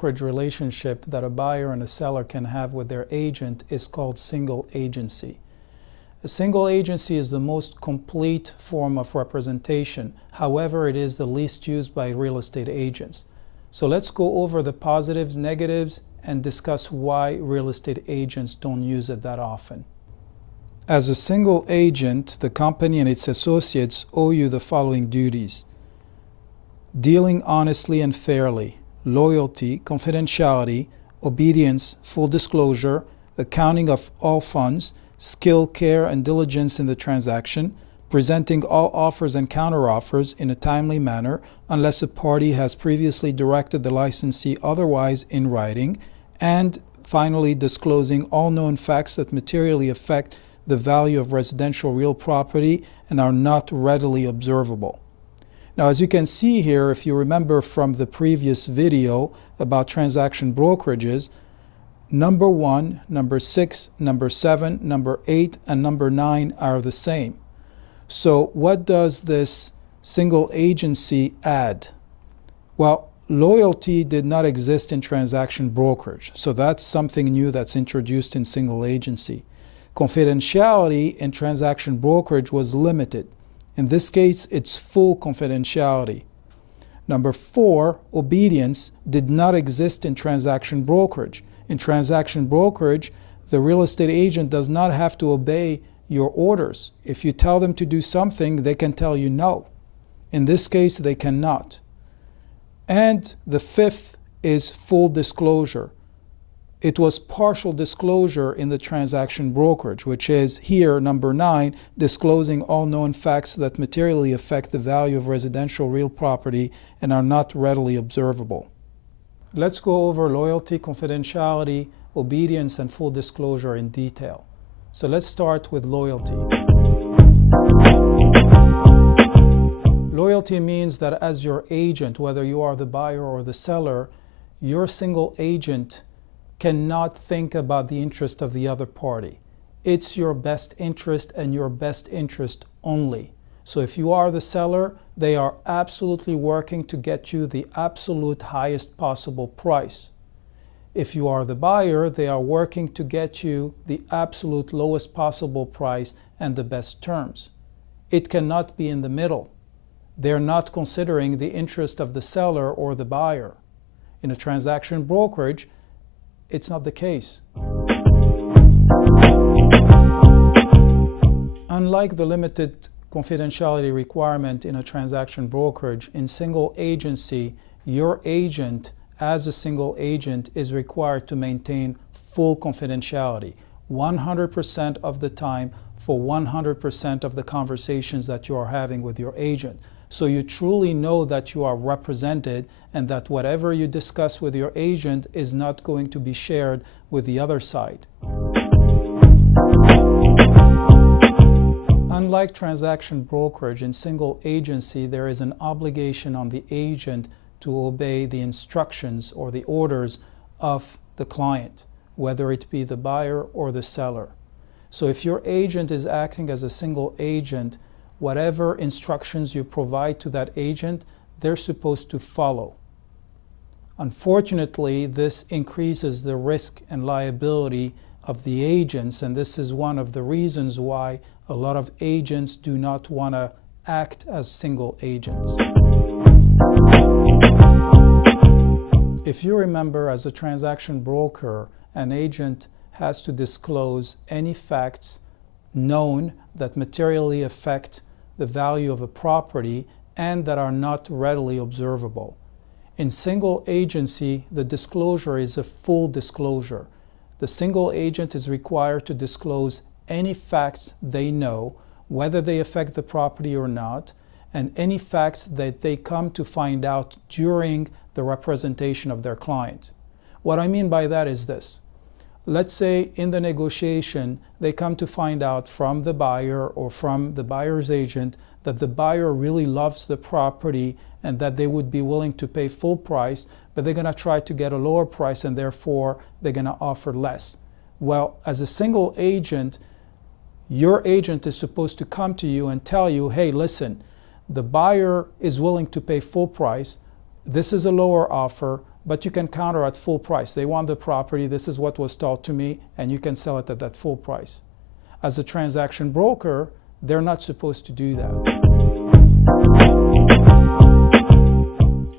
brokerage relationship that a buyer and a seller can have with their agent is called single agency. A single agency is the most complete form of representation. However, it is the least used by real estate agents. So let's go over the positives, negatives, and discuss why real estate agents don't use it that often. As a single agent, the company and its associates owe you the following duties: dealing honestly and fairly, loyalty, confidentiality, obedience, full disclosure, accounting of all funds, skill, care, and diligence in the transaction, presenting all offers and counteroffers in a timely manner unless a party has previously directed the licensee otherwise in writing, and finally disclosing all known facts that materially affect the value of residential real property and are not readily observable. Now, as you can see here, if you remember from the previous video about transaction brokerages, number 1, number 6, number 7, number 8, and number 9 are the same. So what does this single agency add? Well, loyalty did not exist in transaction brokerage, so that's something new that's introduced in single agency. Confidentiality in transaction brokerage was limited. In this case, it's full confidentiality. Number 4, obedience did not exist in transaction brokerage. In transaction brokerage, the real estate agent does not have to obey your orders. If you tell them to do something, they can tell you no. In this case, they cannot. And the 5th is full disclosure. It was partial disclosure in the transaction brokerage, which is here, number 9, disclosing all known facts that materially affect the value of residential real property and are not readily observable. Let's go over loyalty, confidentiality, obedience, and full disclosure in detail. So let's start with loyalty. Loyalty means that as your agent, whether you are the buyer or the seller, your single agent cannot think about the interest of the other party. It's your best interest and your best interest only. So if you are the seller, they are absolutely working to get you the absolute highest possible price. If you are the buyer, they are working to get you the absolute lowest possible price and the best terms. It cannot be in the middle. They're not considering the interest of the seller or the buyer. In a transaction brokerage, it's not the case. Unlike the limited confidentiality requirement in a transaction brokerage, in single agency, your agent, as a single agent, is required to maintain full confidentiality 100% of the time for 100% of the conversations that you are having with your agent. So you truly know that you are represented and that whatever you discuss with your agent is not going to be shared with the other side. Unlike transaction brokerage, in single agency, there is an obligation on the agent to obey the instructions or the orders of the client, whether it be the buyer or the seller. So if your agent is acting as a single agent, whatever instructions you provide to that agent, they're supposed to follow. Unfortunately, this increases the risk and liability of the agents, and this is one of the reasons why a lot of agents do not want to act as single agents. If you remember, as a transaction broker, an agent has to disclose any facts known that materially affect the value of a property and that are not readily observable. In single agency, the disclosure is a full disclosure. The single agent is required to disclose any facts they know, whether they affect the property or not, and any facts that they come to find out during the representation of their client. What I mean by that is this. Let's say in the negotiation, they come to find out from the buyer or from the buyer's agent that the buyer really loves the property and that they would be willing to pay full price, but they're going to try to get a lower price and therefore they're going to offer less. Well, as a single agent, your agent is supposed to come to you and tell you, hey, listen, the buyer is willing to pay full price. This is a lower offer. but you can counter at full price. They want the property, this is what was told to me, and you can sell it at that full price. As a transaction broker, they're not supposed to do that.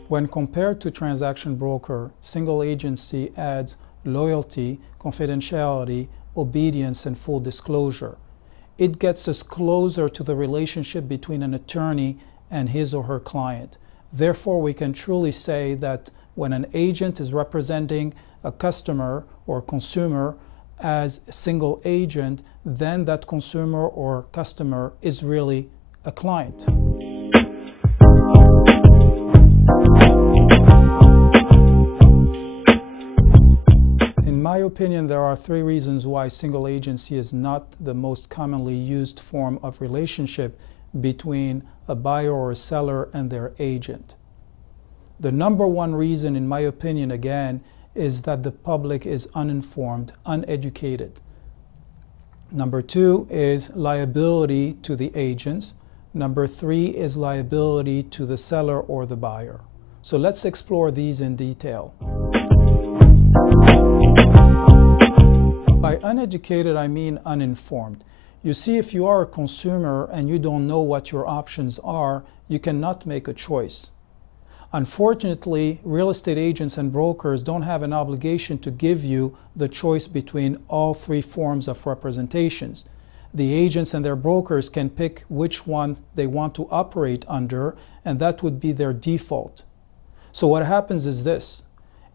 When compared to transaction broker, single agency adds loyalty, confidentiality, obedience, and full disclosure. It gets us closer to the relationship between an attorney and his or her client. Therefore, we can truly say that when an agent is representing a customer or consumer as a single agent, then that consumer or customer is really a client. In my opinion, there are 3 reasons why single agency is not the most commonly used form of relationship between a buyer or a seller and their agent. The number 1 reason, in my opinion, again, is that the public is uninformed, uneducated. Number 2 is liability to the agents. Number 3 is liability to the seller or the buyer. So let's explore these in detail. By uneducated, I mean uninformed. You see, if you are a consumer and you don't know what your options are, you cannot make a choice. Unfortunately, real estate agents and brokers don't have an obligation to give you the choice between all 3 forms of representations. The agents and their brokers can pick which one they want to operate under, and that would be their default. So what happens is this.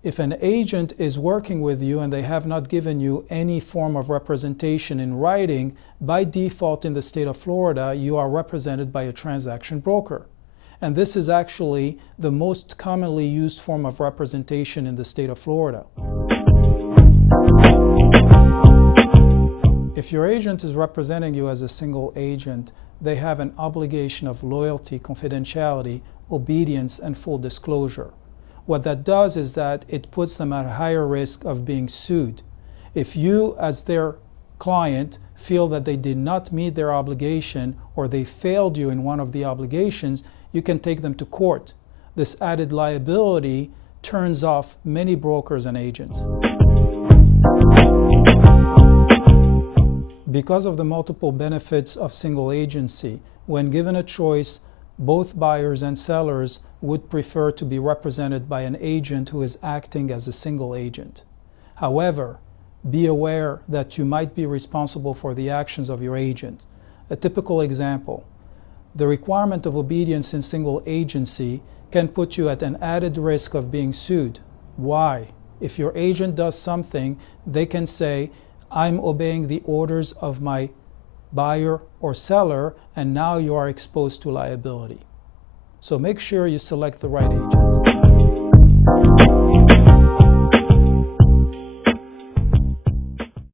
If an agent is working with you and they have not given you any form of representation in writing, by default in the state of Florida, you are represented by a transaction broker. And this is actually the most commonly used form of representation in the state of Florida. If your agent is representing you as a single agent, they have an obligation of loyalty, confidentiality, obedience, and full disclosure. What that does is that it puts them at a higher risk of being sued. If you, as their client, feel that they did not meet their obligation or they failed you in one of the obligations, you can take them to court. This added liability turns off many brokers and agents. Because of the multiple benefits of single agency, when given a choice, both buyers and sellers would prefer to be represented by an agent who is acting as a single agent. However, be aware that you might be responsible for the actions of your agent. A typical example: the requirement of obedience in single agency can put you at an added risk of being sued. Why? If your agent does something, they can say, "I'm obeying the orders of my buyer or seller," and now you are exposed to liability. So make sure you select the right agent.